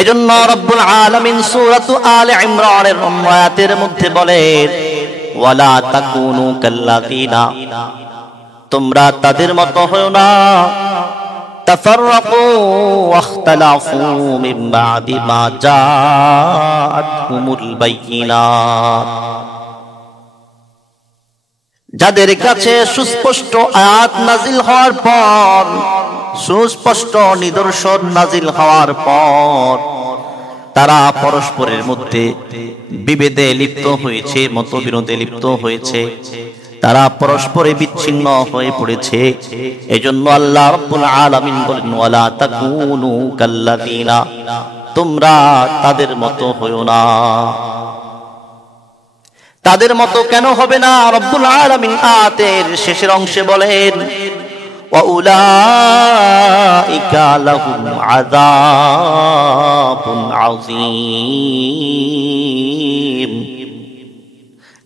এজন্য রব্বুল আলামিন সূরাতু আলে ইমরানের আয়াতের মধ্যে বলেন, ওয়ালা তাকুনু কাল্লাযিনা, তোমরা তাদের মতো হয়ো না, তাফাররাকু ওয়াখতালাফু মিন বাদি মা জাআতহুমুল বাইয়িনাত, যাদের কাছে সুস্পষ্ট আয়াত নাজিল হওয়ার পর, সুস্পষ্ট নিদর্শন নাজিল হওয়ার পর তারা পরস্পরের মধ্যে বিভেদে লিপ্ত হয়েছে, মতবিরোধে লিপ্ত হয়েছে, তারা পরস্পরে বিচ্ছিন্ন হয়ে পড়েছে। এজন্য আল্লাহ রাব্বুল আলামিন বলেন, ওয়ালা তাকুনু কাল্লাযিনা, তোমরা তাদের মতো হয়ো না। তাদের মতো কেন হবে না? রব্বুল আলামিন আয়াতের শেষের অংশে বলেন, ওয়াউলাইকা লাহুম আযাবুন আযীম,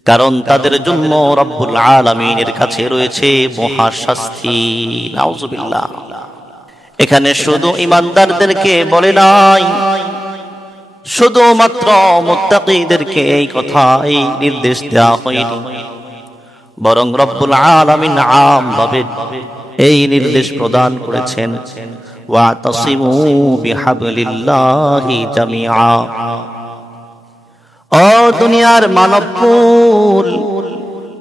কারণ তাদের জন্য রব্বুল আলামিনের কাছে রয়েছে মহাশাস্তি। নাউযুবিল্লাহ। এখানে শুধু ঈমানদারদেরকে বলে নাই, শুধুমাত্র মুত্তাকীদেরকে এই কথা, এই নির্দেশ দেওয়া হয়নি, বরং রব্বুল আলামিন আমভাবে এই নির্দেশ প্রদান করেছেন, ওয়াতাসিমু বিহাবলিল্লাহি জামিআ। ও দুনিয়ার মানবকুল,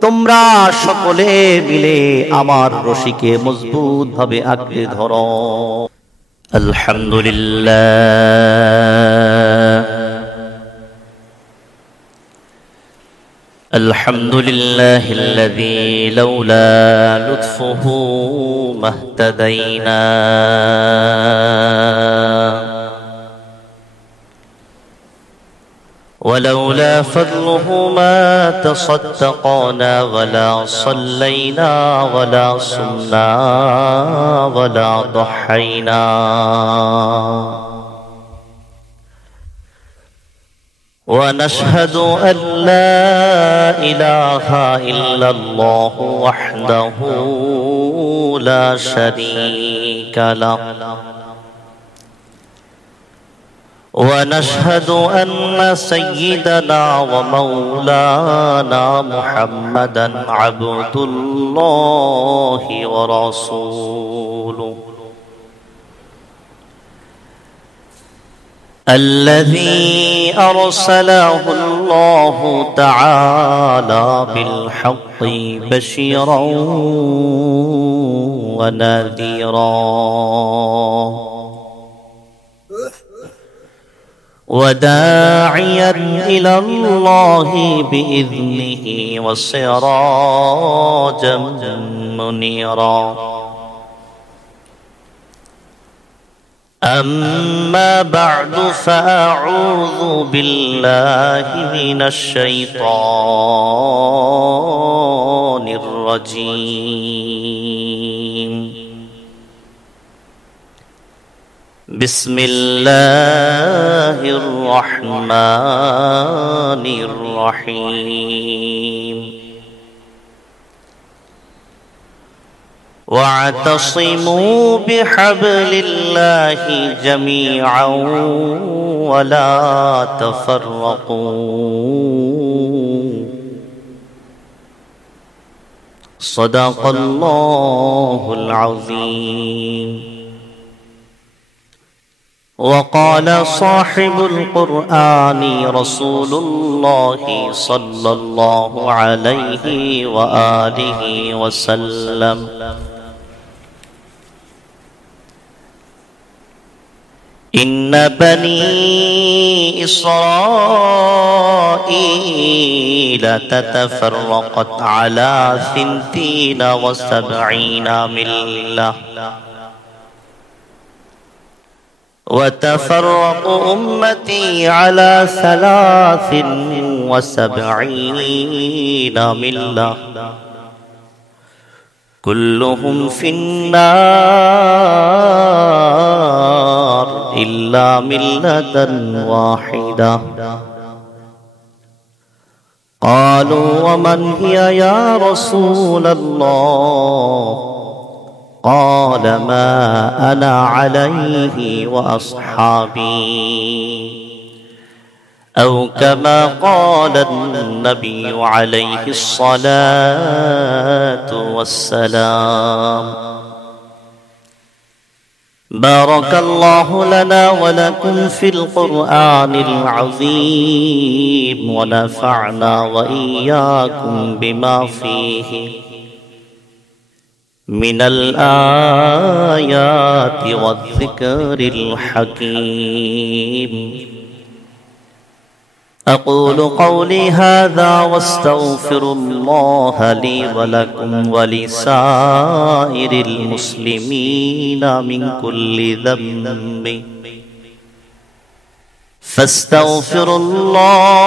তোমরা সকলে মিলে আমার রশিকে মজবুত ভাবে আঁকড়ে ধরো। الحمد لله الذي لولا لطفه ما اهتدينا، ولولا فضله ما تصدقنا ولا صلينا ولا صمنا ولا ضحينا، ونشهد أن لا إله إلا الله وحده لا شريك له، ونشهد أن سيدنا ومولانا محمدا عبد الله ورسوله، الذي أرسله الله تعالى بالحق بشيرا ونذيرا، وداعيا إلى الله بإذنه وسراجا منيرا. أما بعد، فأعوذ بالله من الشيطان الرجيم. بسم الله الرحمن الرحيم. واعتصموا بحبل الله جميعا ولا تفرقوا، صدق الله العظيم. وقال صاحب القرآن رسول الله صلى الله عليه وآله وسلم: إن بني إسرائيل تتفرقت على 72 ملة، وتفرق أمتي على 73 ملة، كلهم في النار إلا ملة واحدة. قالوا: ومن هي يا رسول الله؟ قال ما أنا عليه وأصحابي أو كما قال النبي عليه الصلاة والسلام. بارك الله لنا ولكم في القرآن العظيم ونفعنا وإياكم بما فيه من الآيات والذكر الحكيم. أقول قولي هذا واستغفر الله لي ولكم ولسائر المسلمين من كل ذنب فاستغفروا الله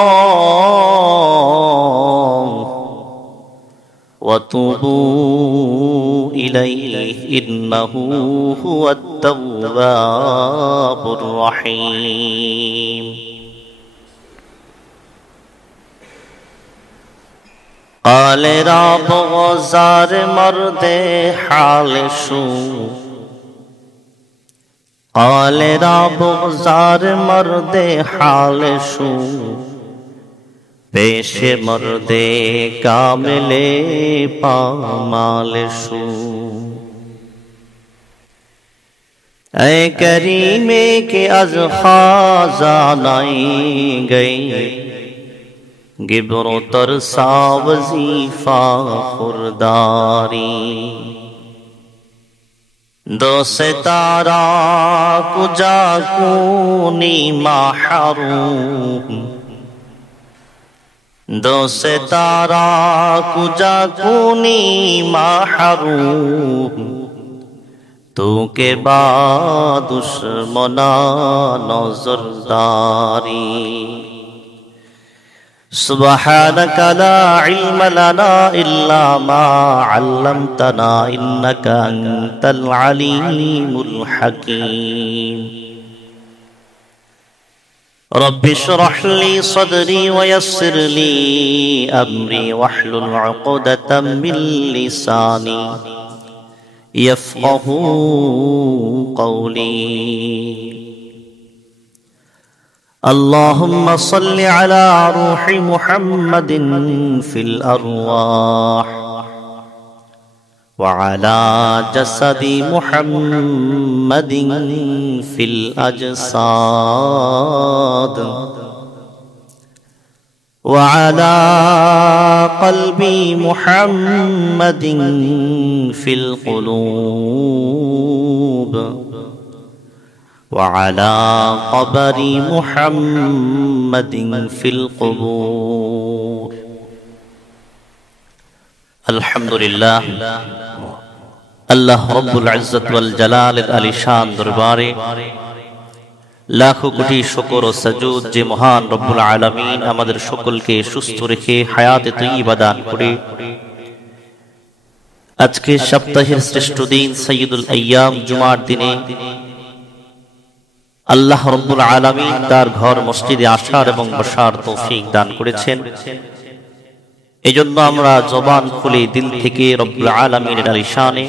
وتوبوا إليه إنه هو التواب الرحيم. قال رب غزار مرد حال شو قال رب غزار مرد حال شو پیش مرد کامل پامال شو اے کریم کے از خازانائی گئی گبر و ترسا وظیفہ خورداری دو ستارہ کجا کونی محروم دو ستارہ کجا کونی محروم تو کے بعد دشمنان نظرداری. سبحانك لا علم لنا إلا ما علمتنا إنك أنت العليم الحكيم. رب اشرح لي صدري ويسر لي أمري واحلل عقدة من لساني يفقهوا قولي. اللهم صل على روح محمد في الأرواح وعلى جسد محمد في الأجساد وعلى قلب محمد في القلوب وعلى قبر محمد في القبور. الحمد لله আল্লাহ রব্বুল ইজ্জত ওয়াল জালালের আলিশান দরবারে লাখো কোটি শুকর ও সাজুদ যে মহান রব্বুল আলামিন আমাদের সকলকে সুস্থ রেখে হায়াতে তয়্যিবা দান করে আজকে সপ্তাহের শ্রেষ্ঠ দিন সাইয়্যিদুল আইয়াম জুমার দিনে আল্লাহ রব্বুল আলামিন তার ঘর মসজিদে আসার এবং বসার তৌফিক দান করেছেন। এজন্য আমরা জবান খুলে দিল থেকে রব্বুল আলামিনের আলিশানে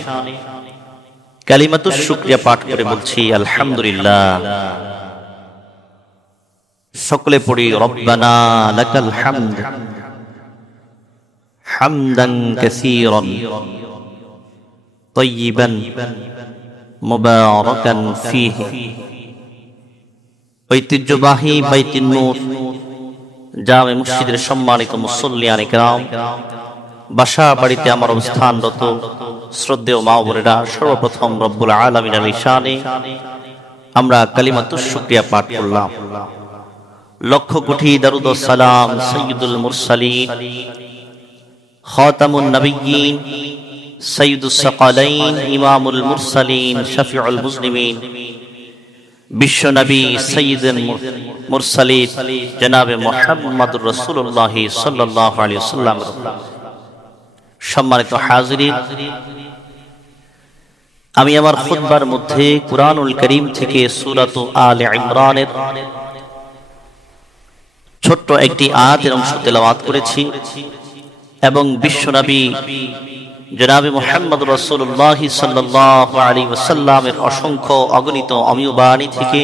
কালিমাতুশ শুকরিয়া পাঠ করে বলছি আলহামদুলিল্লাহ। সকলে পড়ি রব্বানা লাকাল হামদ হামদান কাসীরান তাইয়িবান মুবারাকান ফীহি। ঐতিহ্যবাহী বাইতুন নূর জামে মসজিদের সম্মানিত মুসল্লিয়ানে কেরাম, বাসা বাড়িতে আমার অবস্থানরত শ্রদ্ধেয় মা বোনেরা, সর্বপ্রথম রব্বুল আলামিনের আলিশানে আমরা কালিমাতুশ শুকরিয়া পাঠ করলাম। লক্ষ কোটি দরুদ ও সালাম সাইয়্যিদুল মুরসালিন খাতামুন নবিয়্যিন সাইয়্যিদুস সাকালাইন ইমামুল মুরসালিন শফিউল মুজনিমিন বিশ্ব নবী সাইয়্যিদুল মুরসালিন জনাবে মুহাম্মদুর রাসূলুল্লাহ সাল্লাল্লাহু আলাইহি ওয়াসাল্লাম। সম্মানিত হাজিরিন, আমি আমার খুতবার মধ্যে কুরআনুল কারীম থেকে সূরাত আলে ইমরানের ছোট্ট একটি আয়াতের অংশ তেলাওয়াত করেছি এবং বিশ্বনবী জনাবে মুহাম্মদ রাসূলুল্লাহ সাল্লাল্লাহু আলাইহি ওয়াসাল্লামের অসংখ্য অগণিত অমীয় বাণী থেকে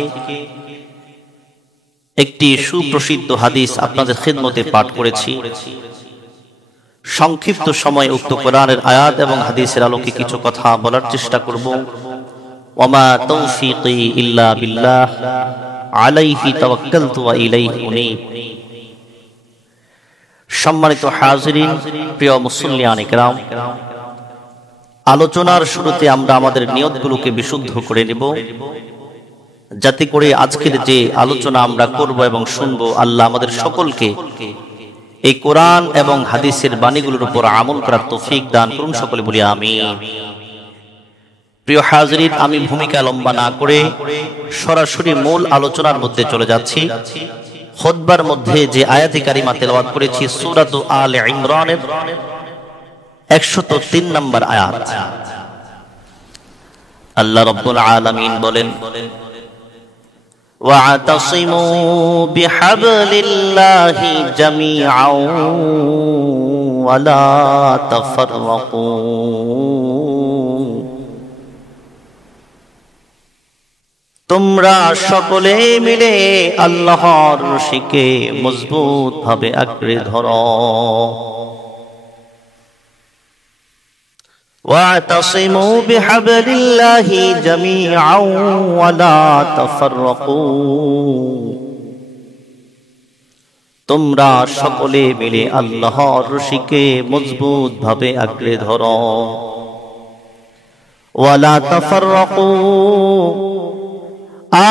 একটি সুপ্রসিদ্ধ হাদিস আপনাদের খিদমতে পাঠ করেছি। সংক্ষিপ্ত সময় উক্ত কোরআনের আয়াত এবং হাদিসের আলোকে কিছু কথা বলার চেষ্টা করব। ওয়ামা তৌফিকি ইল্লা বিল্লাহ আলাইহি তাওয়াক্কালতু ওয়া ইলাইহি উনীব। সম্মানিত হাজিরিন, প্রিয় মুসল্লিয়ানে কেরাম, আলোচনার শুরুতে আমরা আমাদের নিয়তগুলোকে বিশুদ্ধ করে নেব, যাতে করে আজকের যে আলোচনা আমরা করব এবং শুনবো, আল্লাহ আমাদের সকলকে এই কোরআন এবং হাদিসের বাণীগুলোর উপর আমল করার তৌফিক দান করুন। সকলে বলি আমিন। প্রিয় হাজিরিন, আমি ভূমিকা লম্বা না করে সরাসরি মূল আলোচনার মধ্যে চলে যাচ্ছি। খুতবার মধ্যে যে আয়াতে কারিমা তেলাওয়াত করেছি সূরাত আলে ইমরানের 103 নম্বর আয়াত। আল্লাহ রাব্বুল আলামিন বলেন, ওয়া'তাসিমু বিহাবলিল্লাহি জামিআন ওয়া লা তাফাররাকু। তোমরা সকলে মিলে আল্লাহর রশিকে মজবুত ভাবে আঁকড়ে ধরো। ওয়া'তাসিমু বিহাবলিল্লাহি জামিআন ওয়া লা তাফাররাকু। তোমরা সকলে মিলে আল্লাহর রশিকে মজবুত ভাবে আঁকড়ে ধরো। ওয়া লা তাফাররাকু,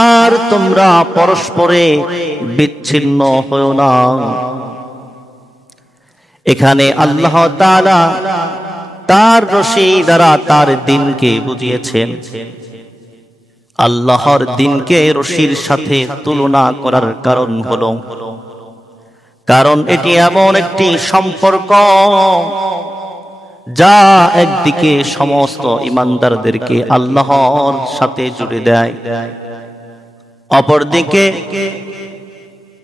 আর তোমরা পরস্পরে বিচ্ছিন্ন হও না। এখানে আল্লাহ তাআলা তার রশি দ্বারা তার দ্বীনকে বুঝিয়েছেন। আল্লাহর দ্বীনকে রশির সাথে তুলনা করার কারণ হলো, কারণ এটি এমন একটি সম্পর্ক যা একদিকে সমস্ত ঈমানদারদেরকে আল্লাহর সাথে জুড়ে দেয়, অপরদিকে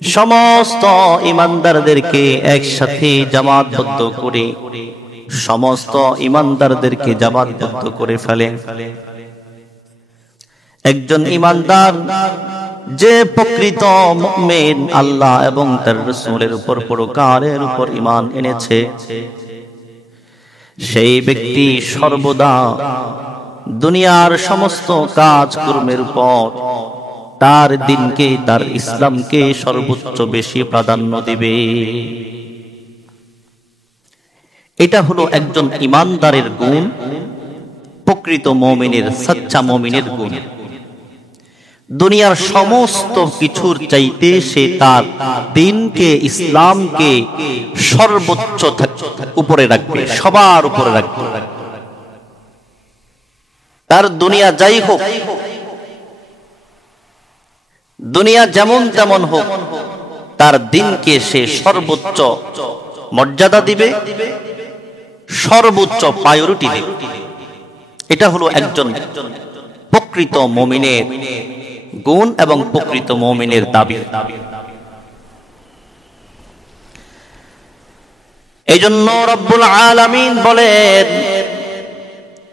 সমস্ত ঈমানদারদেরকে একসাথে জামাতবদ্ধ করে সমস্ত ঈমানদারদেরকে জামাতবদ্ধ করে ফেলে। একজন ঈমানদার যে প্রকৃত মুমিন, আল্লাহ এবং তার রাসূলের উপর পরকালের উপর ঈমান এনেছে, সেই ব্যক্তি সর্বদা দুনিয়ার সমস্ত কাজকর্মের উপর তার দ্বীনকে, তার ইসলামকে সর্বোচ্চ বেশি প্রাধান্য দিবে। এটা হলো একজন ঈমানদারের গুণ, প্রকৃত মুমিনের, সচ্চা মুমিনের গুণ। দুনিয়ার সমস্ত কিছুর চাইতে সে তার দ্বীনকে, ইসলামকে সর্বোচ্চ উপরে রাখবে, সবার উপরে রাখবে। তার দুনিয়া যাই হোক, দুনিয়া যেমন তেমন হোক, তার দ্বীনকে সে সর্বোচ্চ মর্যাদা দিবে, সর্বোচ্চ প্রায়োরিটি দিবে। এটা হলো একজন প্রকৃত মুমিনের গুণ এবং প্রকৃত মুমিনের দাবি। এইজন্য রব্বুল আলামিন বলেন,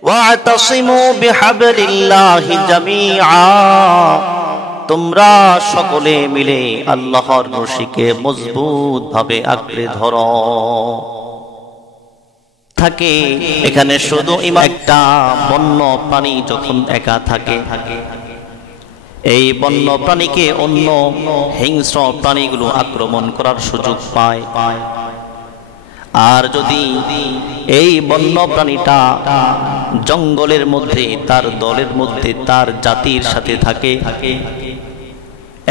ওয়া'তাসিমু বিহাবলিল্লাহি জামিআ। তোমরা সকলে মিলে আল্লাহর রশিকে মজবুত ভাবে আঁকড়ে ধরো। থাকে এখানে শুধু একটা বন্য প্রাণী যখন একা থাকে, এই বন্য প্রাণীকে অন্য হিংস্র প্রাণীগুলো আক্রমণ করার সুযোগ পায়। আর যদি এই বন্য প্রাণীটা জঙ্গলের মধ্যে, তার দলের মধ্যে, তার জাতির সাথে থাকে,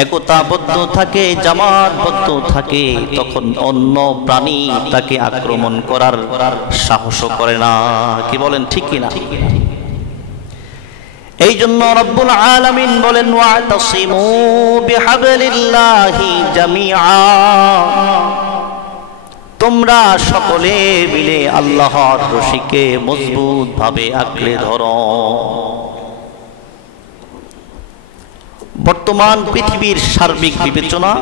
একতাবদ্ধ থাকে, জামাতবদ্ধ থাকে, তখন অন্য প্রাণী তাকে আক্রমণ করার সাহস করে না। কি বলেন, ঠিক কিনা? এই জন্য রব্বুল আলামিন বলেন, ওয়া'তাসিমু বিহাবলিল্লাহি জামিআ। তোমরা সকলে মিলে আল্লাহর রশিকে মজবুত ভাবে আঁকড়ে ধরো। বর্তমান পৃথিবীর সার্বিক বিবেচনা,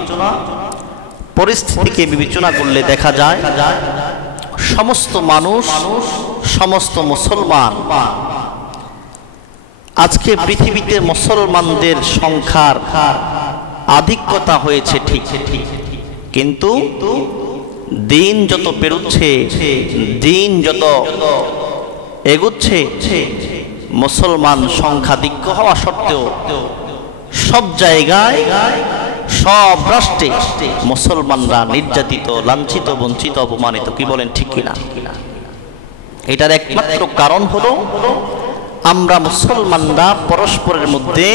পরিস্থিতিকে বিবেচনা করলে দেখা যায় সমস্ত মানুষ সমস্ত মুসলমান, আজকে পৃথিবীতে মুসলমানদের সংখ্যার আধিক্যতা হয়েছে ঠিক, কিন্তু দিন যত পেরুচ্ছে, দিন যত এগুচ্ছে, মুসলমান সংখ্যাধিক্য হওয়া সত্ত্বেও সব জায়গায়, সব রাষ্ট্রে মুসলমানরা নির্যাতিত, লাঞ্ছিত, বঞ্চিত, অপমানিত। কি বলেন ঠিক কিনা? এটার একমাত্র কারণ হলো আমরা মুসলমানরা পরস্পরের মধ্যে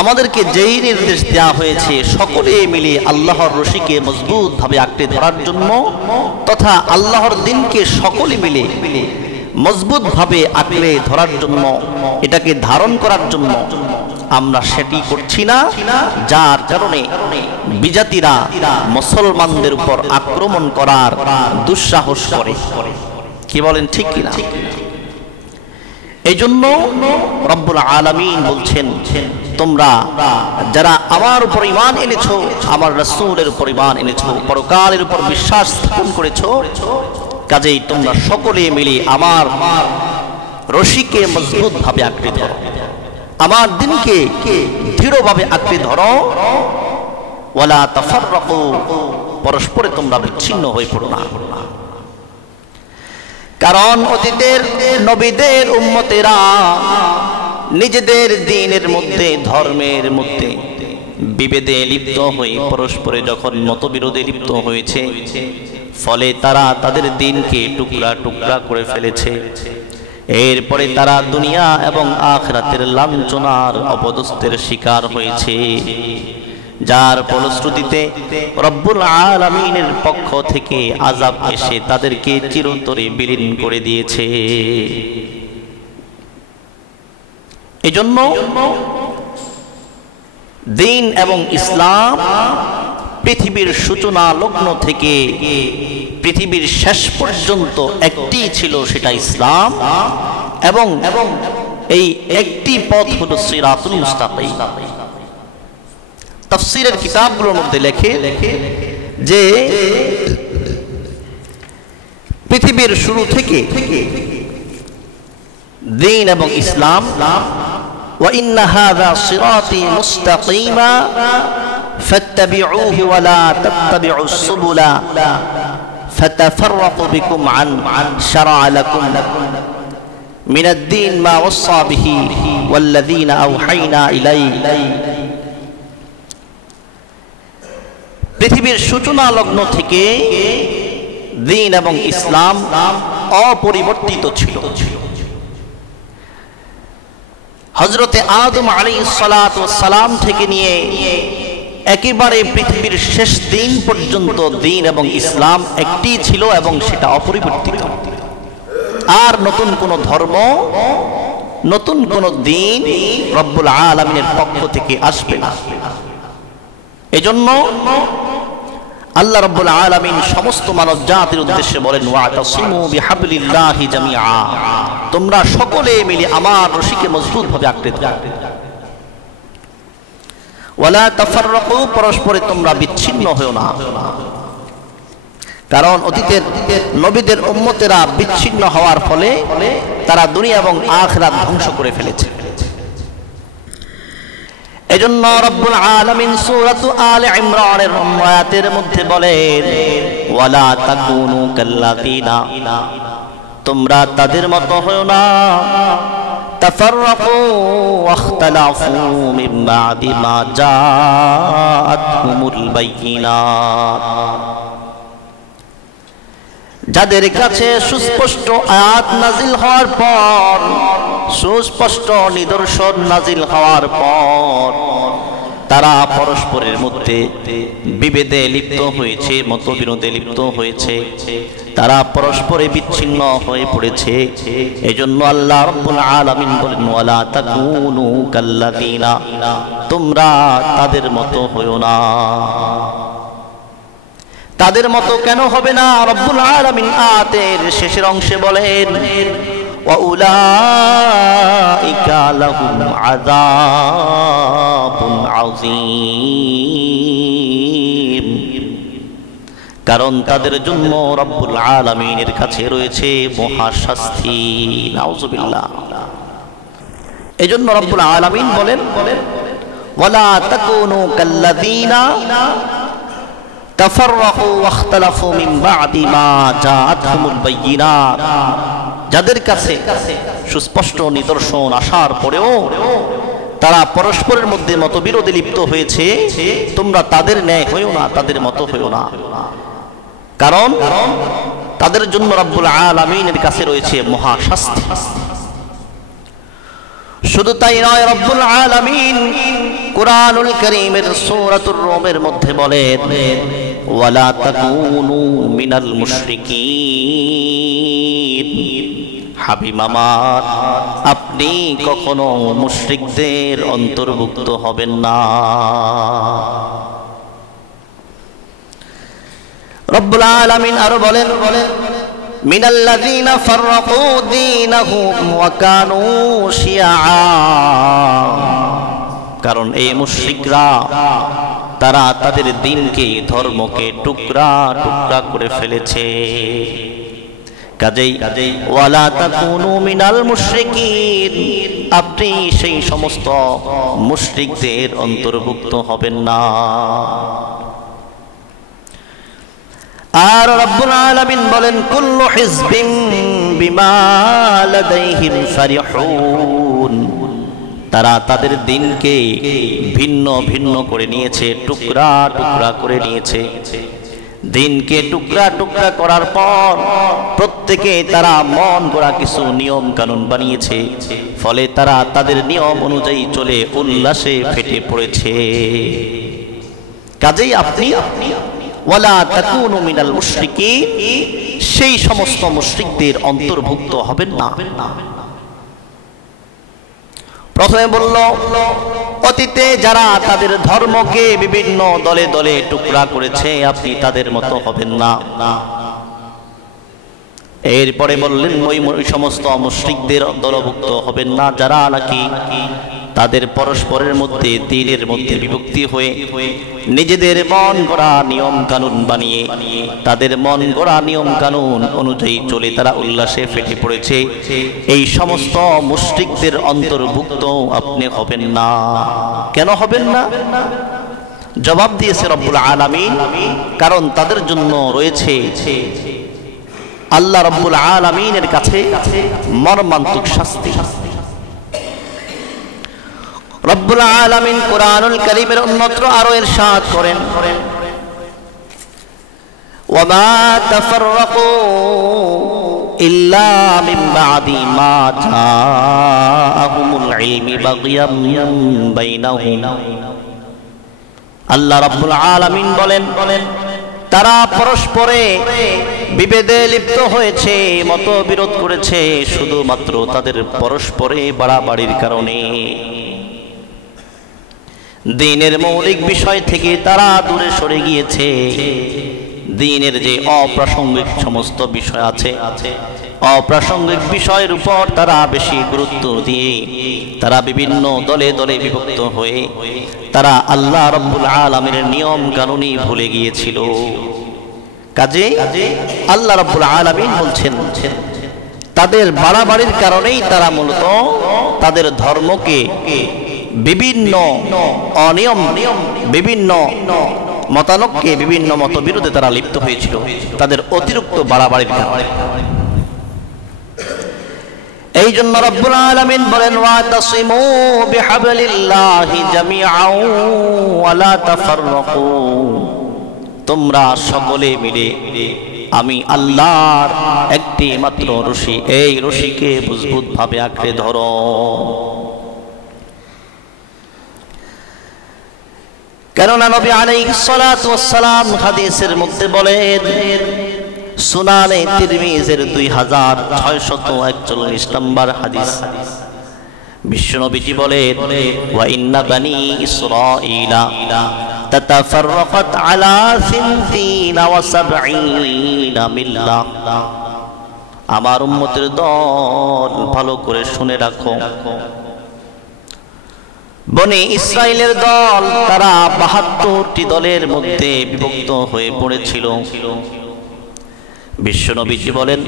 আমাদেরকে যেই নির্দেশ দেওয়া হয়েছে সকলে মিলে আল্লাহর রশিকে মজবুত ভাবে আঁকড়ে ধরার জন্য, তথা আল্লাহর দিনকে সকলে মিলে মজবুত ভাবে আঁকড়ে ধরার জন্য, এটাকে ধারণ করার জন্য আমরা সেটি করছি না, যার কারণে বিজাতিরা মুসলমানদের উপর আক্রমণ করার দুঃসাহস করে। কি বলেন ঠিক কিনা? এই জন্য রব্বুল আলামিন বলছেন, তোমরা যারা আমার উপর ঈমান এনেছো, আমার রাসূলের উপর ঈমান এনেছো, পরকালের উপর বিশ্বাস স্থাপন করেছো, কাজেই তোমরা সকলে মিলে আমার রশিকে মজবুত ভাবে আঁকড়ে ধরো, আমার দিনকে দৃঢ়ভাবে আঁকড়ে ধরো। ওয়ালা তাফাররাকু, পরস্পরে তোমরা বিচ্ছিন্ন হয়ে পড়ো না। কারণ অতীতের নবীদের উম্মতেরা নিজেদের দ্বীনের মধ্যে, ধর্মের মধ্যে বিভেদে লিপ্ত হয়ে পরস্পরে যখন মতবিরোধে লিপ্ত হয়েছে, ফলে তারা তাদের দ্বীনকে টুকরা টুকরা করে ফেলেছে। এরপরে তারা দুনিয়া এবং আখিরাতের লাঞ্ছনার অপদস্থের শিকার হয়েছে, যার ফলশ্রুতিতে রব্বুল আলামিনের পক্ষ থেকে আযাব এসে তাদেরকে চিরতরে বিলীন করে দিয়েছে। এজন্য দ্বীন এবং ইসলাম পৃথিবীর সূচনা লগ্ন থেকে পৃথিবীর শেষ পর্যন্ত একটি ছিল, সেটা ইসলাম, এবং এই একটি পথ হলো সিরাতুল মুস্তাকিম। তাফসীরের কিতাবগুলোর মধ্যে লেখে যে পৃথিবীর শুরু থেকে দ্বীন এবং ইসলাম, ওয়া ইন্না হাযা সিরাতি মুস্তাকিমা ফাত্তাবিউহু ওয়া লা তাত্তাবিউস সুবুলা ফাতাফাররাকু বিকুম আন শারআ লাকুম মিনাদ দ্বীন মা ওয়াসসা বিহি ওয়াল্লাযীনা আওহাইনা ইলাইহি। পৃথিবীর সূচনা লগ্ন থেকে দ্বীন এবং ইসলাম অপরিবর্তিত ছিল। হযরতে আদম আলাইহিস সালাতু ওয়াস সালাম থেকে নিয়ে একেবারে পৃথিবীর শেষ দিন পর্যন্ত দ্বীন এবং ইসলাম একটি ছিল, এবং সেটা অপরিবর্তিত। আর নতুন কোন ধর্ম, নতুন কোন দ্বীন রব্বুল আলামিনের পক্ষ থেকে আসবে না। এজন্য আল্লাহ রাব্বুল আলামিন সমস্ত মানব জাতির উদ্দেশ্যে বলেন, ওয়াতাসিমু বিহাবলিল্লাহি জামিআ, তোমরা সকলে মিলে আমার রশিকে মজবুত ভাবে আঁকড়ে ধরো। ওয়ালা তাফাররাকু, পরস্পরে তোমরা বিচ্ছিন্ন হও না। কারণ অতীতের নবীদের উম্মতেরা বিচ্ছিন্ন হওয়ার ফলে তারা দুনিয়া এবং আখিরাত ধ্বংস করে ফেলেছে। এজন্য রব্বুল আলামিন সূরাতু আলে ইমরানের আয়াতের মধ্যে বলেন, ওয়ালা তাকুনু কাল্লাযীনা, তোমরা তাদের মতো হও না, তাফাররাকু ওয়াখতালাফু মিন বাদি মা জাআতহুমুল বাইয়িনাত, যাদের কাছে সুস্পষ্ট আয়াত নাজিল হওয়ার পর, সুস্পষ্ট নিদর্শন নাজিল হওয়ার পর তারা পরস্পরের মধ্যে বিভেদে লিপ্ত হয়েছে, মতবিরোধে লিপ্ত হয়েছে, তারা পরস্পরে বিচ্ছিন্ন হয়ে পড়েছে। এজন্য আল্লাহ রাব্বুল আলামিন বলেন, ওয়ালা তাকুনু কাল্লাযীনা, তোমরা তাদের মতো হয়ো না। তাদের মতো কেন হবে না? রব্বুল আলামিন আয়াতের শেষের অংশে বলেন, ওয়াউলাইকা লাহুম আযাবুন আযীম, কারণ তাদের জন্য রব্বুল আলামিনের কাছে রয়েছে মহাশাস্তি। নাউযুবিল্লাহ। এজন্য রব্বুল আলামিন বলেন ওয়ালা তাকুনু কাল্লাযীনা তাফাররাকু ওয়াখতালাফু মিন বা'দি মা জাআতহুমুল বায়্যিনাত, যাদের কাছে সুস্পষ্ট নিদর্শন আসার পরেও তারা পরস্পরের মধ্যে মতবিরোধে লিপ্ত হয়েছে, তোমরা তাদের ন্যায় হইও না, তাদের মতো হইও না। কারণ তাদের জন্য রব্বুল আলামিনের কাছে রয়েছে মহাশাস্তি। শুধু তাই নয়, রব্বুল আলামিন কুরআনুল কারীমের সূরাতুর রুমের মধ্যে বলেন ওয়ালা তাকুনু মিনাল মুশরিকিন, হাবিব আমার আপনি কখনো মুশরিকদের অন্তর্ভুক্ত হবেন না। রব্বুল আলামিন আরো বলেন মিনাল্লাযীনা ফাররাকু দীনাহুম ওয়া কানু শিয়া, কারণ এই মুশরিকরা তারা তাদের দ্বীনকে, ধর্মকে টুকরা টুকরা করে ফেলেছে। কাজেই ওয়ালা তাকুনু মিনাল মুশরিকিন, আপনি সেই সমস্ত মুশরিকদের অন্তর্ভুক্ত হবেন না। আর রব্বুল আলামিন বলেন কুল্লু হিজবিন বিমা লাদাইহিম ফারিহুন, তারা তাদের দ্বীনকে ভিন্ন ভিন্ন করে নিয়েছে, টুকরা টুকরা করে নিয়েছে। দ্বীনকে টুকরা টুকরা করার পর প্রত্যেকে তারা মন গড়া কিছু নিয়ম কানুন বানিয়েছে, ফলে তারা তাদের নিয়ম অনুযায়ী চলে উল্লাসে ফেটে পড়েছে। কাজেই আপনি ওয়ালা তাকুনু মিনাল মুশরিকিন, সেই সমস্ত মুশরিকদের অন্তর্ভুক্ত হবেন না। প্রথমে বলল অতীতে যারা তাদের ধর্মকে বিভিন্ন দলে দলে টুকরা করেছে, আপনি তাদের মতো হবেন না। এরপরে বললেন ওই সমস্ত মুশরিকদের দলভুক্ত হবেন না যারা নাকি তাদের পরস্পরের মধ্যে দ্বীনের মধ্যে বিভক্তি হয়ে নিজেদের মন গড়া নিয়ম কানুন বানিয়ে তাদের মন গড়া নিয়ম কানুন অনুযায়ী চলে তারা উল্লাসে ফেটে পড়েছে। এই সমস্ত মুশরিকদের অন্তর্ভুক্ত আপনি হবেন না। কেন হবেন না? জবাব দিয়েছে রব্বুল আলামিন, কারণ তাদের জন্য রয়েছে আল্লাহ রব্বুল আলামিনের কাছে মর্মান্তিক শাস্তি। রব্বুল আলামিন কুরআনুল কারীমের অন্যত্র আরো ইরশাদ করেন ওয়ামা তাফাররাকু ইল্লা মিন বা'দি মা জাআহুমুল ইলমু বাগিয়াম বাইনাহুম। আল্লাহ রব্বুল আলামিন বলেন তারা পরস্পরে বিভেদে লিপ্ত হয়েছে, মতবিরোধ করেছে শুধুমাত্র তাদের পরস্পরে বাড়াবাড়ির কারণে। দ্বীনের মৌলিক বিষয় থেকে তারা দূরে সরে গিয়েছে। দ্বীনের যে অপ্রাসঙ্গিক সমস্ত বিষয় আছে, অপ্রাসঙ্গিক বিষয়ের উপর তারা বেশি গুরুত্ব দিয়ে তারা বিভিন্ন দলে দলে বিভক্ত হয়ে তারা আল্লাহ রব্বুল আলামিনের নিয়ম কানুনই ভুলে গিয়েছিল। কাজে আল্লাহ রব্বুল আলামিন বলছেন তাদের বাড়াবাড়ির কারণেই তারা মূলত তাদের ধর্মকে বিভিন্ন অনিয়ম, বিভিন্ন মতানক্যে, বিভিন্ন মতবিরোধে তারা লিপ্ত হয়েছিল তাদের অতিরিক্ত বাড়াবাড়ির কারণে। এই জন্য রব্বুল আলামিন বলেন ওয়াতাসিমু বিহাবলিল্লাহি জামিআন ওয়া লা তাফাররাকু, তোমরা সকলে মিলে আমি আল্লাহর একটি মাত্র রশি, এই রশিকে মজবুত ভাবে আঁকড়ে ধরো। কেননা নবী আলাইহিস সালাতু ওয়াস সালাম হাদিসের মধ্যে বলেন, সুনানে তিরমিজির 2641 নম্বর হাদিস, বিশ্বনবীজি বলেন ওয়া ইন্না বানি ইসরাঈলা তাতাফাররাকাত আলা 72 মিল্লাহ। আমার উম্মতের দল ভালো করে শুনে রাখো, বনি ইসরাইলের দল তারা ৭২টি দলের মধ্যে বিভক্ত হয়ে পড়েছিল। বিশ্বনবীজি বলেন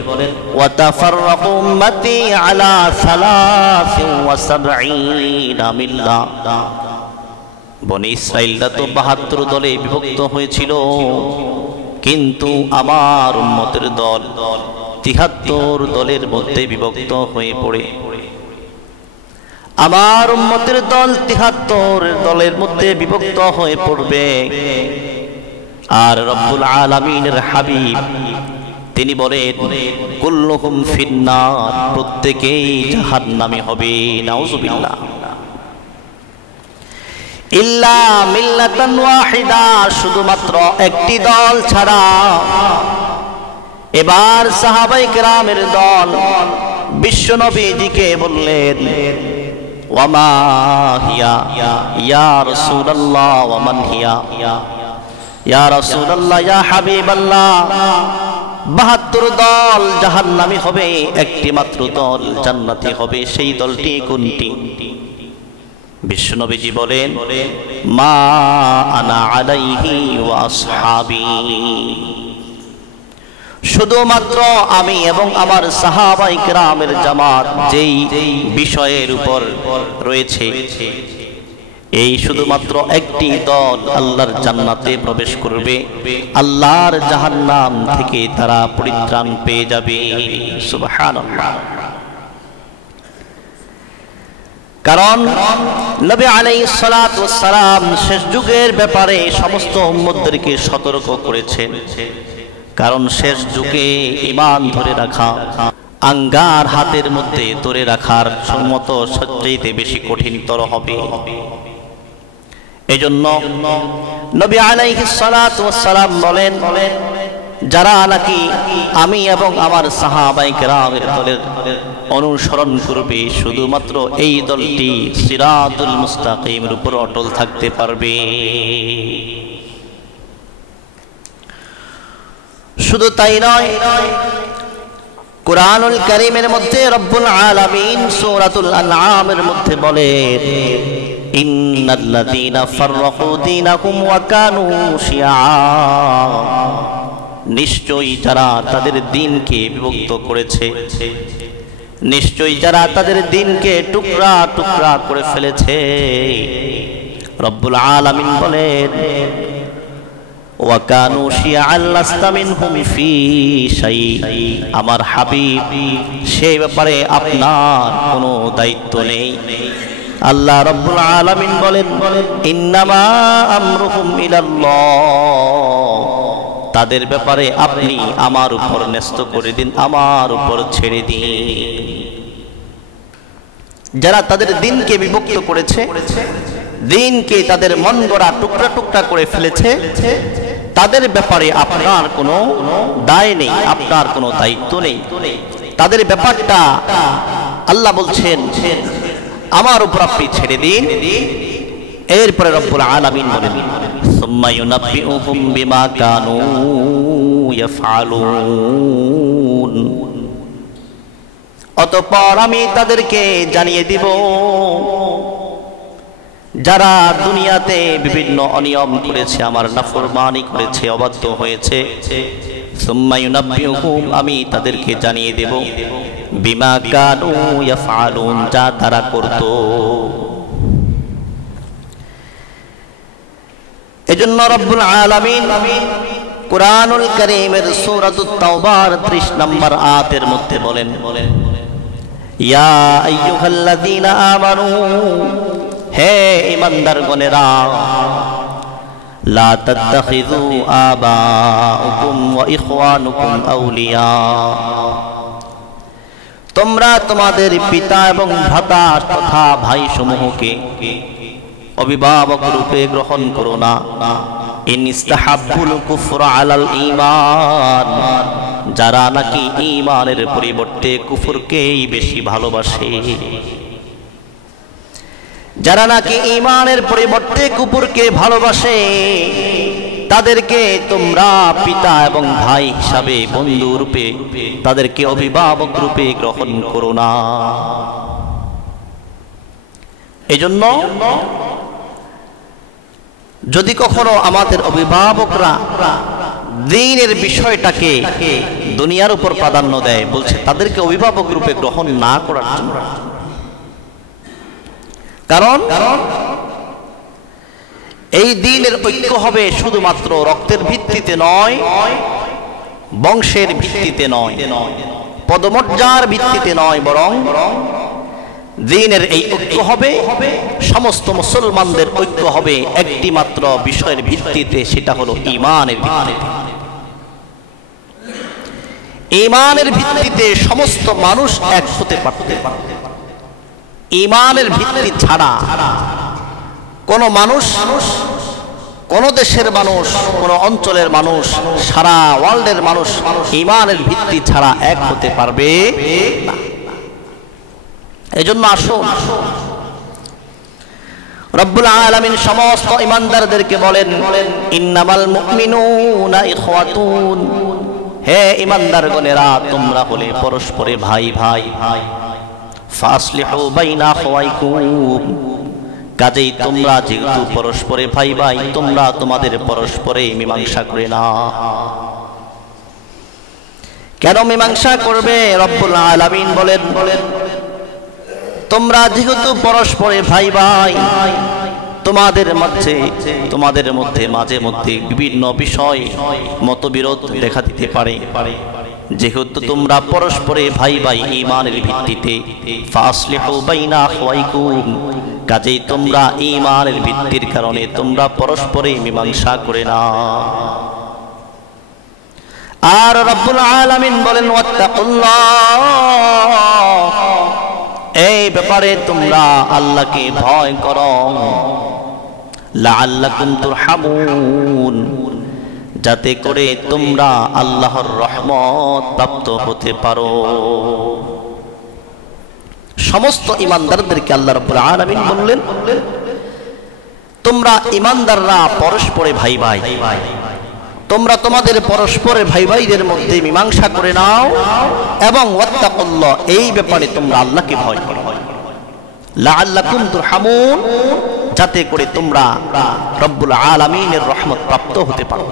ওয়াতাফাররাকু উম্মতি আলা ৭৩ মিল্লাহ। বনি ইসরাইলরা তো ৭২ দলে বিভক্ত হয়েছিল, কিন্তু আমার উম্মতের দল ৭৩ দলের মধ্যে বিভক্ত হয়ে পড়ে। আমার উম্মতের দল ৭৩ দলের মধ্যে বিভক্ত হয়ে পড়বে। আর রব্বুল আলামিনের হাবিব তিনি বলেন কুল্লুহুম ফিন্নার, প্রত্যেকেই জাহান্নামী হবে। নাউযুবিল্লাহ। ইল্লা মিল্লাতান ওয়াহিদা, শুধুমাত্র একটি দল ছাড়া। এবার সাহাবায়ে কেরামের দল বিশ্বনবীজিকে বললেন ওয়ামা হিয়া ইয়া রাসূলুল্লাহ, ওয়ামান হিয়া ইয়া রাসূলুল্লাহ, ইয়া হাবিবাল্লাহ। ৭২ দল জাহান্নামী হবে, একটি মাত্র দল জান্নাতি হবে, সেই দলটি কোনটি? বিশ্বনবীজি বলেন মা আনা আলাইহি ওয়া আসহাবি, শুধুমাত্র আমি এবং আমার সাহাবায়ে কেরামের জামাত যেই বিষয়ের উপর রয়েছে, এই শুধুমাত্র একটি দল আল্লাহর জান্নাতে প্রবেশ করবে, আল্লাহর জাহান্নাম থেকে তারা পরিত্রাণ পেয়ে যাবে। সুবহানাল্লাহ। কারণ নবী আলাইহিস সালাতু ওয়াস সালাম শেষ যুগের ব্যাপারে সমস্ত উম্মতদেরকে সতর্ক করেছেন। কারণ শেষ যুগে ঈমান ধরে রাখা আঙ্গার হাতের মধ্যে ধরে রাখার সম্মত সবচেয়ে বেশি কঠিনতর হবে। এজন্য নবী আলাইহিস সালাতু ওয়াস সালাম বলেন যারা নাকি আমি এবং আমার সাহাবায়ে কেরামের দলের অনুসরণ করবে, শুধুমাত্র এই দলটি সিরাতুল মুস্তাকিমের উপর অটল থাকতে পারবে। শুধু তাই নয়, কুরআনুল কারীমের মধ্যে রব্বুল আলামিন সূরাতুল আনআমের মধ্যে বলেন ইন্নাল্লাযীনা ফাররাকু দীনাহুম ওয়া কানু শিয়া, নিশ্চয়ই যারা তাদের দ্বীনকে বিভক্ত করেছে, নিশ্চয়ই যারা তাদের দ্বীনকে টুকরা টুকরা করে ফেলেছে, রব্বুল আলামিন বলেন ওয়া কানু শিয়াআন লাস্তা মিনহুম ফি শাই, আমার হাবিব সেই ব্যাপারে আপনার কোনো দায়িত্ব নেই। আল্লাহ রাব্বুল আলামিন বলেন ইন্নামা আমরুহুম ইলাল্লাহ, তাদের ব্যাপারে আপনি আমার উপর ন্যস্ত করে দিন, আমার উপর ছেড়ে দিন। যারা তাদের দ্বীনকে বিভক্ত করেছে, দ্বীনকে তাদের মন গড়া টুকরা টুকরা করে ফেলেছে, তাদের ব্যাপারে আপনার কোনো দায় নেই, আপনার কোনো দায়িত্ব নেই। তাদের ব্যাপারটা আল্লাহ বলছেন আমার উপর আপনি ছেড়ে দিন। এরপরে রব্বুল আলামিন বলেন সুম্মা ইউনাব্বিউহুম বিমা কানু ইয়াফআলুন, অতঃপর আমি তাদেরকে জানিয়ে দিব যারা দুনিয়াতে বিভিন্ন অনিয়ম করেছে, আমার নাফরমানি করেছে, অবাধ্য হয়েছে। সুম্মা ইউনাব্বিউহুম, আমি তাদেরকে জানিয়ে দেব বিমা কানু ইয়াফআলুন, যা তারা করত। এজন্য রব্বুল আলামিন কুরআনুল কারীমের সূরাতুত তাওবার 30 নম্বর আয়াতের মধ্যে বলেন ইয়া আইয়ুহাল্লাযীনা আমানু, হে ঈমানদারগণেরা, লা তাত্তাখিযু আবাউকুম ওয়া ইখওয়ানুকুম আউলিয়া, তোমরা তোমাদের পিতা এবং ভ্রাতা তথা ভাই সমূহকে অভিভাবক রূপে গ্রহণ করো না। ইন ইস্তাহাব্বুল কুফরা আলাল ঈমান, যারা নাকি ঈমানের পরিবর্তে কুফরকেই বেশি ভালোবাসে, যারা নাকি ঈমানের পরিবর্তে কুফরকে ভালোবাসে, তাদেরকে তোমরা পিতা এবং ভাই হিসাবে বন্ধু রূপে, তাদেরকে অভিভাবক রূপে গ্রহণ করো না। এজন্য যদি কখনো আমাদের অভিভাবকরা দ্বীনের বিষয়টাকে দুনিয়ার উপর প্রাধান্য দেয়, বলছে তাদেরকে অভিভাবক রূপে গ্রহণ না করার জন্য। কারণ এই দ্বীনের ঐক্য হবে শুধুমাত্র রক্তের ভিত্তিতে নয়, বংশের ভিত্তিতে নয়, পদমর্যাদার ভিত্তিতে নয়, বরং দ্বীনের এই ঐক্য হবে সমস্ত মুসলমানদের ঐক্য হবে একটি মাত্র বিষয়ের ভিত্তিতে, সেটা হলো ঈমানের ভিত্তিতে। ঈমানের ভিত্তিতে সমস্ত মানুষ এক হতে পারবে। ঈমানের ভিত্তি ছাড়া কোন মানুষ, কোন দেশের মানুষ, কোন অঞ্চলের মানুষ, সারা ওয়ার্ল্ডের মানুষ ঈমানের ভিত্তি ছাড়া এক হতে পারবে না। এজন্য আসুন, রব্বুল আলামিন সমস্ত ঈমানদারদেরকে বলেন, ইন্নামাল মুমিনুনা ইখওয়াতুন, হে ঈমানদারগণেরা তোমরা হলে পরস্পরে ভাই ভাই, ফাসলিহু বাইনা আখওয়াইকুম, কাজেই তোমরা যেহেতু পরস্পরে ভাই ভাই, তোমরা তোমাদের পরস্পরে মীমাংসা করে না। কেন মীমাংসা করবে? রব্বুল আলামিন বলেন, তোমরা যেহেতু পরস্পরে ভাই ভাই, তোমাদের মধ্যে মাঝে মধ্যে বিভিন্ন বিষয় মতবিরোধ দেখা দিতে পারে। যেহেতু তোমরা পরস্পরে ভাই ভাই ঈমানের ভিত্তিতে, ফাসলিহু বাইনা আখওয়াইকুম, কাজেই তোমরা ঈমানের ভিত্তির কারণে তোমরা পরস্পরে মীমাংসা করে না। আর রব্বুল আলামিন বলেন, ওয়াত্তাকুল্লাহ, এই ব্যাপারে তোমরা আল্লাহকে ভয় করো, লাআল্লাকুম তুরহামুন, যাতে করে তোমরা আল্লাহর রহমত প্রাপ্ত হতে পারো। সমস্ত ঈমানদারদেরকে আল্লাহ রাব্বুল আলামিন বললেন, তোমরা ঈমানদাররা পরস্পরে ভাই ভাই, তোমরা তোমাদের পরস্পরের ভাই ভাইদের মধ্যে মীমাংসা করে নাও, এবং ওয়াত্তাকুল্লাহ, এই ব্যাপারে তোমরা আল্লাহকে ভয় করো, লাআল্লাকুম তুরহামুন, যাতে করে তোমরা রব্বুল আলামিনের রহমত প্রাপ্ত হতে পারো।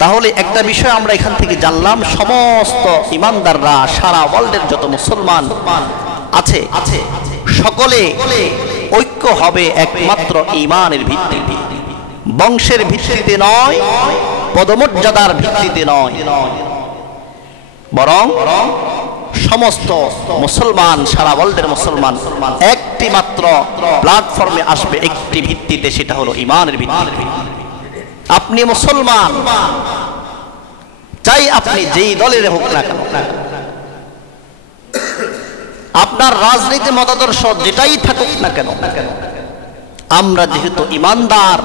তাহলে একটা বিষয় আমরা এখান থেকে জানলাম, সমস্ত ঈমানদাররা, সারা ওয়ার্ল্ডের যত মুসলমান আছে, সকলে ঐক্য হবে একমাত্র ঈমানের ভিত্তিতে, বংশের ভিত্তিতে নয়, পদমর্যাদার ভিত্তিতে নয়, বরং সমস্ত মুসলমান, সারা ওয়ার্ল্ডের মুসলমান একটি মাত্র প্ল্যাটফর্মে আসবে একটি ভিত্তিতে, সেটা হলো ঈমানের ভিত্তিতে। আপনি মুসলমান, চাই আপনি যেই দলের হোক না কেন, আপনার রাজনীতি মতাদর্শ যেটাই থাকুক না কেন, আমরা যেহেতু ঈমানদার,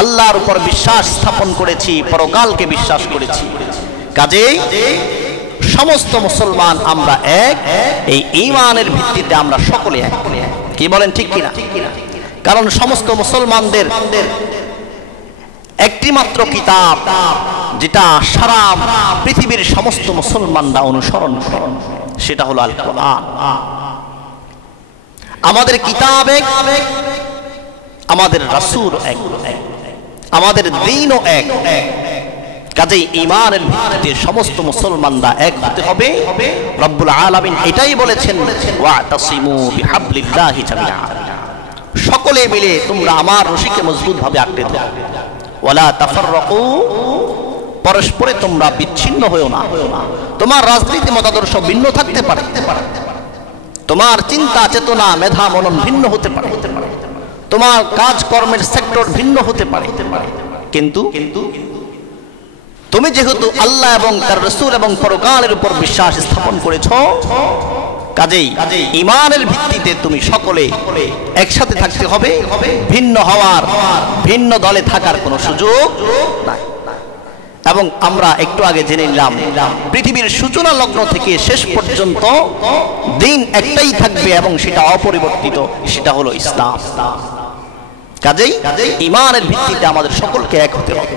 আল্লাহর উপর বিশ্বাস স্থাপন করেছি, পরকালকে বিশ্বাস করেছি, কাজেই সমস্ত মুসলমান আমরা এক, এই ঈমানের ভিত্তিতে আমরা সকলে এক। কি বলেন, ঠিক কিনা? কারণ সমস্ত মুসলমানদের একটি মাত্র কিতাব, যেটা সারা পৃথিবীর সমস্ত মুসলমানরা অনুসরণ করে, সেটা হলো আল কোরআন। আমাদের কিতাব এক, আমাদের রাসূল এক, আমাদের দ্বীনও এক। কাজেই ঈমানের ভিত্তিতে সমস্ত মুসলমানরা এক হতে হবে। রব্বুল আলামিন এটাই বলেছেন, ওয়াতাসিমু বিহাবলিল্লাহি জামিআ, সকলে মিলে তোমরা আমার রশিকে মজবুত ভাবে আঁকড়ে ধরো, ওয়ালা তাফাররাকু, পরস্পরে তোমরা বিচ্ছিন্ন হয়ো না। তোমার রাজনীতি মতাদর্শ ভিন্ন থাকতে পারে, তোমার চিন্তা চেতনা মেধা মনন ভিন্ন হতে পারে, তোমার কাজকর্মের সেক্টর ভিন্ন হতে পারে, কিন্তু তুমি যেহেতু আল্লাহ এবং তার রাসূল এবং পরকালের উপর বিশ্বাস স্থাপন করেছো, কাজেই ঈমানের ভিত্তিতে তুমি সকলে একসাথে থাকতে হবে। ভিন্ন হওয়ার, ভিন্ন দলে থাকার কোনো সুযোগ নাই। এবং আমরা একটু আগে জেনে নিলাম, পৃথিবীর সূচনা লগ্ন থেকে শেষ পর্যন্ত দিন একটাই থাকবে এবং সেটা অপরিবর্তিত, সেটা হলো ইসলাম। কাজেই ঈমানের ভিত্তিতে আমাদের সকলকে এক হতে হবে।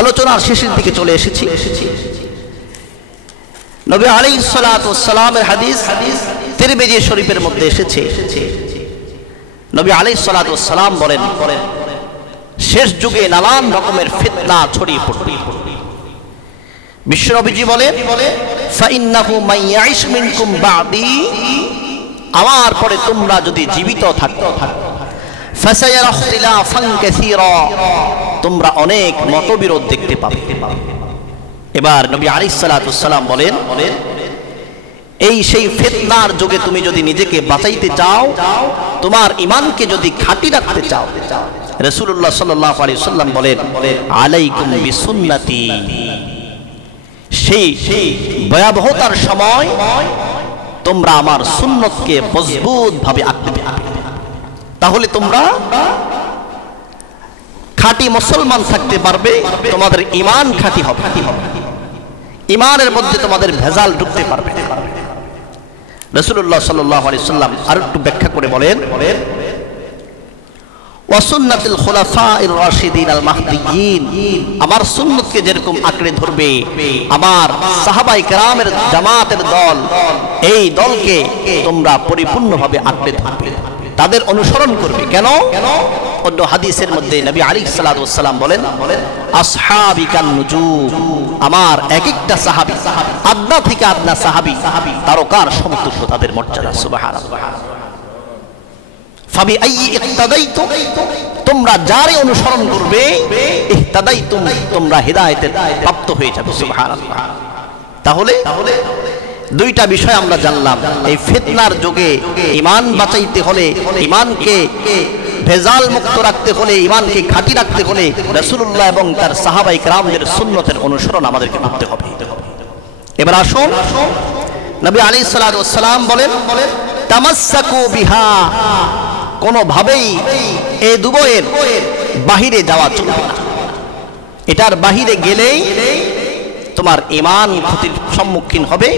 আলোচনার শেষের দিকে চলে এসেছি। নবী আলাইহিস সালাতু ওয়াস সালামের হাদিস, তিরমিজি শরীফের মধ্যে এসেছে, নবী আলাইহিস সালাতু ওয়াস সালাম বলেন, শেষ যুগে নানান রকমের ফিতনা ছড়িয়ে পড়বে। বিশ্বনবীজি বলেন, ফাইন্নাহু মান ইয়াইশ মিনকুম বা'দি, আমার পরে তোমরা যদি জীবিত থাকো, ফাসায়ারা ইখতিলাফান কাসীরা, তোমরা অনেক মতবিরোধ দেখতে পাবে। এবার নবী আলাইহিস সালাতু ওয়াস সালাম বলেন, এই সেই ফিতনার যুগে তুমি যদি নিজেকে বাঁচাইতে চাও, তোমার ঈমানকে যদি খাঁটি রাখতে চাও, রাসূলুল্লাহ সাল্লাল্লাহু আলাইহি ওয়াসাল্লাম বলেন, আলাইকুম বিসুন্নতি, সেই ভয়াবহতার সময় তোমরা আমার সুন্নতকে মজবুত ভাবে আঁকড়ে ধরবে, তাহলে তোমরা খাঁটি মুসলমান থাকতে পারবে, তোমাদের ঈমান খাঁটি হবে, ঈমানের মধ্যে তোমাদের ভেজাল ঢুকতে পারবে। রাসূলুল্লাহ সাল্লাল্লাহু আলাইহি ওয়াসাল্লাম আর একটু ব্যাখ্যা করে বলেন, ওয়া সুন্নাতুল খুলাফায়ে রাশিদিন আল মাহদিয়িন, আমার সুন্নতকে যেরকম আঁকড়ে ধরবে, আমার সাহাবায়ে কেরামের জামাতের দল, এই দলকে তোমরা পরিপূর্ণভাবে আঁকড়ে ধরবে, তাদের অনুসরণ করবে। কেন? অন্য হাদিসের মধ্যে নবী আলাইহিস সালাতু ওয়াস সালাম বলেন, আসহাবি কান নুজুম, আমার এক একটা সাহাবী, আদনা থেকে আদনা সাহাবী, তারকার সমতুল্য তাদের মর্যাদা। সুবহানাল্লাহ। ফাবি আইয়ি ইক্তাদাইতু, তোমরা যারে অনুসরণ করবে, ইহতাদাইতুম, তোমরা হিদায়াতের প্রাপ্ত হয়ে যাবে। সুবহানাল্লাহ। তাহলে দুইটা বিষয় আমরা জানলাম, এই ফিতনার যুগে ঈমান বাঁচাইতে হলে, ঈমানকে ভেজাল মুক্ত রাখতে হলে, ঈমানকে খাঁটি রাখতে হলে রাসূলুল্লাহ এবং তার সাহাবায়ে কেরামদের সুন্নতের অনুসরণ আমাদেরকে করতে হবে। এবার আসুন, নবী আলাইহিস সালাতু ওয়াস সালাম বলেন, তামাসসাকু বিহা, কোনোভাবেই এই দুবয়ের বাহিরে যাওয়া চলবে না, এটার বাহিরে গেলেই তোমার ঈমান ক্ষতির সম্মুখীন হবে,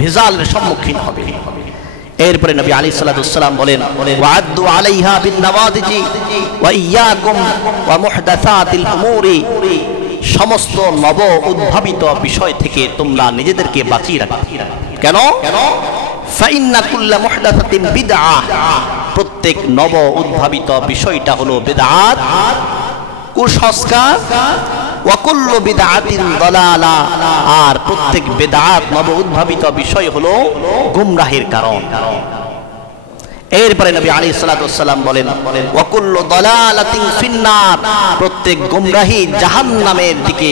ভেজালের সম্মুখীন হবে। এরপরে নবী আলাইহিস সালাতু ওয়াস সালাম বলেন, ওয়া'আদ্দু আলাইহা বিন নওয়াদিজি ওয়া ইয়্যাকুম ওয়া মুহদাসাতিল উমুরি, সমস্ত নব উদ্ভাবিত বিষয় থেকে তোমরা নিজেদেরকে বাঁচিয়ে রাখবে। কেন? ফাইন্না কুল্লা মুহদাসাতিন বিদআহ, প্রত্যেক নব উদ্ভাবিত বিষয়টা হলো বিদআত, কুসংস্কার, ওয়া কুল্লু বিদআতিন দালালা, আর প্রত্যেক বিদআত নব উদ্ভাবিত বিষয় হলো গুমরাহির কারণ। এরপরে নবী আলাইহিস সালাতু ওয়াস সালাম বলেন, ওয়া কুল্লু দালালাতিন ফিন্নার, প্রত্যেক গুমরাহি জাহান্নামের দিকে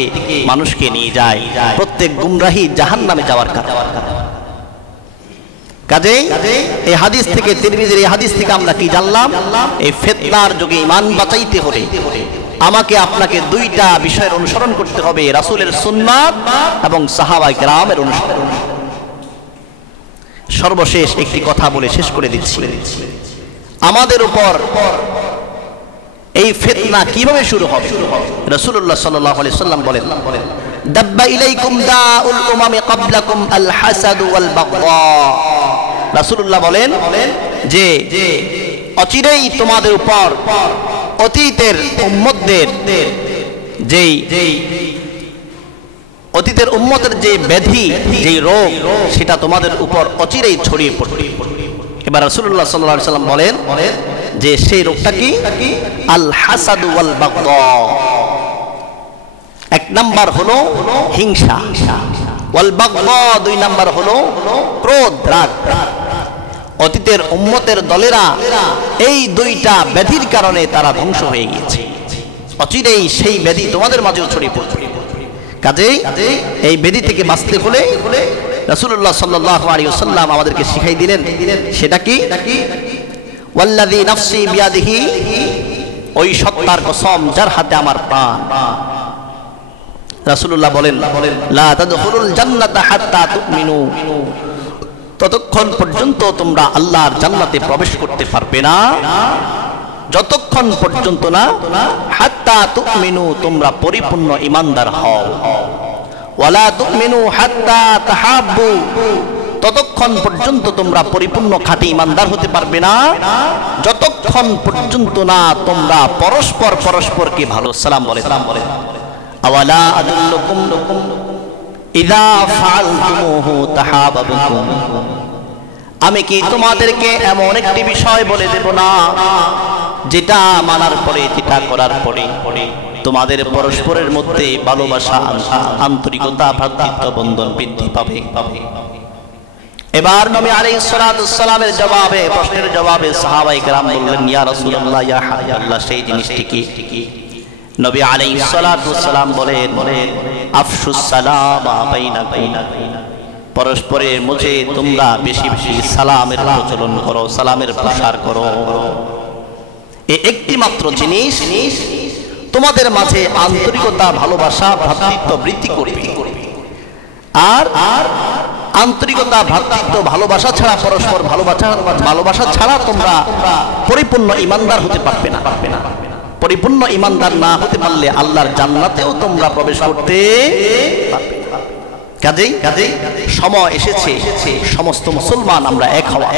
মানুষকে নিয়ে যায়, প্রত্যেক গুমরাহি জাহান্নামে যাওয়ার কারণ। কাজেই এই হাদিস থেকে, তিরমিজির এই হাদিস থেকে আমরা কি জানলাম? এই ফিতনার যুগে ঈমান বাঁচাইতে হলে আমাকে আপনাকে দুইটা বিষয়ের অনুসরণ করতে হবে, রাসূলের সুন্নাত এবং সাহাবায়ে কেরামের অনুসরণ। সর্বশেষ একটি কথা বলে শেষ করে দিচ্ছি, আমাদের উপর এই ফিতনা কিভাবে শুরু হবে? রাসূলুল্লাহ সাল্লাল্লাহু আলাইহি ওয়াসাল্লাম বলেন, দাব্বা ইলাইকুম দাউল উমামি ক্বাবলাকুম আল হাসাদ ওয়াল বাগদা, রাসূলুল্লাহ বলেন যে অচিরেই তোমাদের উপর অতীতের উম্মতদের অতীতের উম্মতের যে ব্যাধি, যে রোগ, সেটা তোমাদের উপর অচিরেই ছড়িয়ে পড়বে। এবার রাসূলুল্লাহ সাল্লাল্লাহু আলাইহি ওয়াসাল্লাম বলেন যে সেই রোগটা কি? আল হাসাদ ওয়াল বাগদা। এক নাম্বার হলো হিংসা, ওয়াল বাগদা দুই নাম্বার হলো ক্রোধ, রাগ। অতীতের উম্মতের দলেরা এই দুইটা ব্যাধির কারণে তারা ধ্বংস হয়ে গিয়েছে, অচিরেই সেই ব্যাধি তোমাদের মাঝেও ছড়িয়ে পড়বে। কাজেই এই ব্যাধি থেকে বাঁচতে হলে রাসূলুল্লাহ সাল্লাল্লাহু আলাইহি ওয়াসাল্লাম আমাদেরকে শিখাই দিলেন, সেটা কি? ওয়াল্লাযী নাফসি বিয়াদিহি, ওই সত্তার কসম যার হাতে আমার প্রাণ। রাসূলুল্লাহ বলেন, লা তাদখুলুল জান্নাতা হাত্তা তুমিনু, ততক্ষণ পর্যন্ত তোমরা আল্লাহর জান্নাতে প্রবেশ করতে পারবে না যতক্ষণ পর্যন্ত না হাত্তা তুমিনু, তোমরা পরিপূর্ণ ঈমানদার হও। ওয়ালা তুমিনু হাত্তা তাহাব্বু, ততক্ষণ পর্যন্ত তোমরা পরিপূর্ণ খাঁটি ঈমানদার হতে পারবে না যতক্ষণ পর্যন্ত না তোমরা পরস্পর পরস্পরকে ভালো সালাম বলে। আওয়ালা আদুল্লুকুম ইযা ফাআলতুমুহু তাহাবাবতুম, আমি কি তোমাদেরকে এমন একটি বিষয় বলে দেব না যেটা মানার পরে, যেটা করার পরে তোমাদের পরস্পরের মধ্যে ভালোবাসা, আন্তরিকতা, ভ্রাতৃত্ব বন্ধন বৃদ্ধি পাবে। এবার নবী আলাইহিস সালাতু ওয়াস সালামের জবাবে, প্রশ্নের জবাবে সাহাবায়ে কেরাম বললেন, ইয়া রাসূলুল্লাহ, ইয়া হাবিবাল্লাহ, সেই জিনিসটি কি? নবী আলাইহিস সালাতু ওয়াস সালাম বলেন, আফশুস সালামা বাইনাকুম, পরস্পরের মধ্যে তোমরা বেশি বেশি সালামের প্রচলন করো, সালামের প্রসার করো। এই একটি মাত্র জিনিস তোমাদের মাঝে আন্তরিকতা, ভালোবাসা, ভ্রাতৃত্ব বৃদ্ধি করবে। আর আন্তরিকতা, ভ্রাতৃত্ব, ভালোবাসা ছাড়া, পরস্পর ভালোবাসা ছাড়া তোমরা পরিপূর্ণ ঈমানদার হতে পারবে না। পরিপূর্ণ ঈমানদার না হতে পারলে আল্লাহর জান্নাতেও তোমরা প্রবেশ করতে পারবে না। কাজেই সময় এসেছে সমস্ত মুসলমান আমরা এক হওয়া।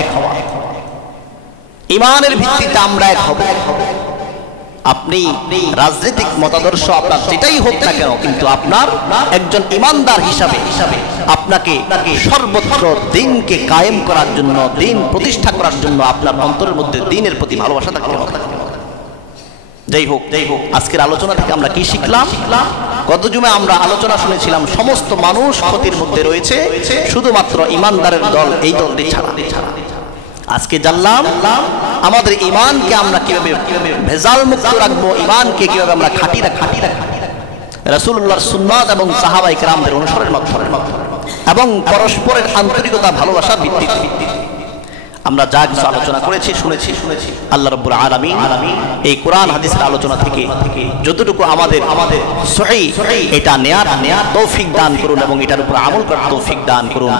ঈমানের ভিত্তিতে আমরা এক হব। আপনি রাজনৈতিক মতাদর্শ আপনার যেটাই হোক না কেন, কিন্তু আপনার একজন ঈমানদার হিসাবে আপনাকে সর্বত্র দ্বীনকে কায়েম করার জন্য, দ্বীন প্রতিষ্ঠা করার জন্য আপনার অন্তরের মধ্যে দ্বীনের প্রতি ভালোবাসা থাকতে হবে। যাই হোক, আজকের আলোচনা থেকে আমরা কি শিখলাম? গত জুমায় আমরা আলোচনা শুনেছিলাম সমস্ত মানুষ ক্ষতির মধ্যে রয়েছে, শুধুমাত্র ঈমানদারের দল, এই দলটি ছাড়া। আজকে জানলাম আমাদের ঈমানকে আমরা কিভাবে ভেজাল মুক্ত রাখবো, ঈমানকে কিভাবে আমরা খাঁটি রাখবো রাসূলুল্লাহর সুন্নাত এবং সাহাবায়ে কেরামদের অনুসরণের মাধ্যমে, এবং পরস্পরের আন্তরিকতা, ভালোবাসা ভিত্তিতে আমরা যা কিছু আলোচনা করেছি, শুনেছি, আল্লাহ রাব্বুল আলামিন এই কোরআন হাদিসের আলোচনা থেকে যতটুকু আমাদের সহিহ এটা নেয়ার তৌফিক দান করুন এবং এটার উপর আমল করার তৌফিক দান করুন।